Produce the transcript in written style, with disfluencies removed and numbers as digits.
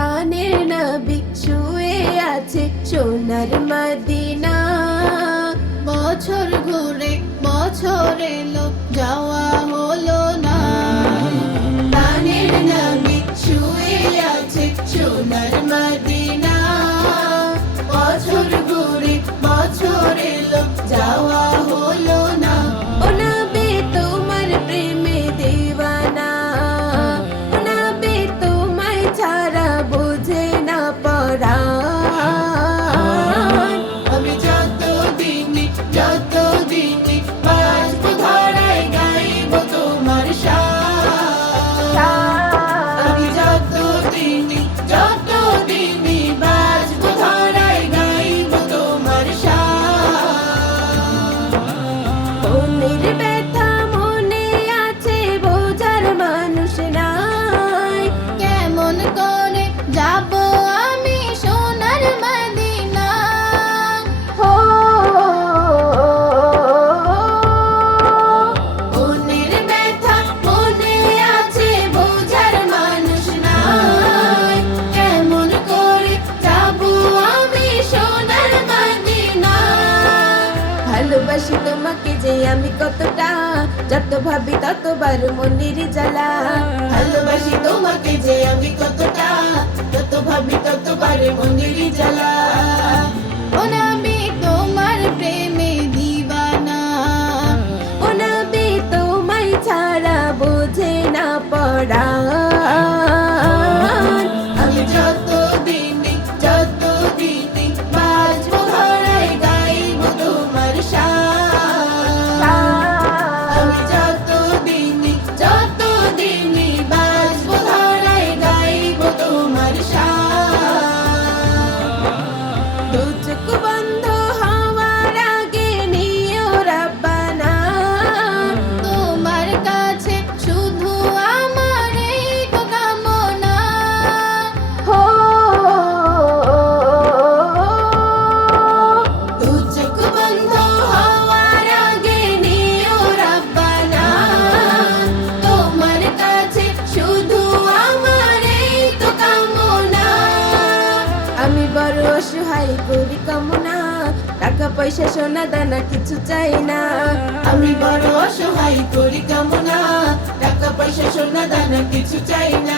প্রাণের নবী শুয়ে আছে সোনার মদিনা। বছর ঘুরে বছর এলো যাওয়া হলো না। প্রাণের নবী শুয়ে আছে সোনার মদিনা। বছর ঘুরে বছর এলো যাওয়া হলো না। ও নবী তোমার প্রেমে দিওয়ানা। ও নবী তোমায় ছাড়া বুঝে না পরাণ। আমি যতদিন বাঁচব ধরায় গাইব তোমার শান। আমি যতদিন বাঁচব ধরায় গাইব তোমার শান। মনের ব্যথা মনে আছে বোঝার মানুষ নাই। কেমন করে যাব আমি সোনার মদিনা। হো মনের ব্যথা মনে আছে বোঝার মানুষ নাই। কেমন করে যাব আমি সোনার মদিনা। ভালোবাসি তোমাকে যে আমি কতটা, যত ভাবি ততবার মনের জ্বালা। ভালোবাসি তোমাকে যে আমি কতটা, যত ভাবি ততবার মনের জ্বালা। ও নবী তোমার প্রেমে দিওয়ানা। ও নবী তোমায় ছাড়া বোঝে না পরাণ। আমি যতদিন বাঁচব ধরায় গাইব তোমার শান। আমি যতদিন বাঁচব ধরায় গাইব তোমার শান। দু চোখ বন্ধ হওয়ার আগে নিও রাব্বানা। তোমার কাছে শুধু আমার এই তো কামনা। হো দু চোখ বন্ধ হওয়ার আগে নিও রাব্বানা। তোমার কাছে শুধু আমার এই তো কামনা। আমি বড় অসহায় করি কামনা, টাকা পয়সা সোনা দানা কিছু চাই না। আমি বড় অসহায় করি কামনা, টাকা পয়সা সোনা দানা কিছু চাই না।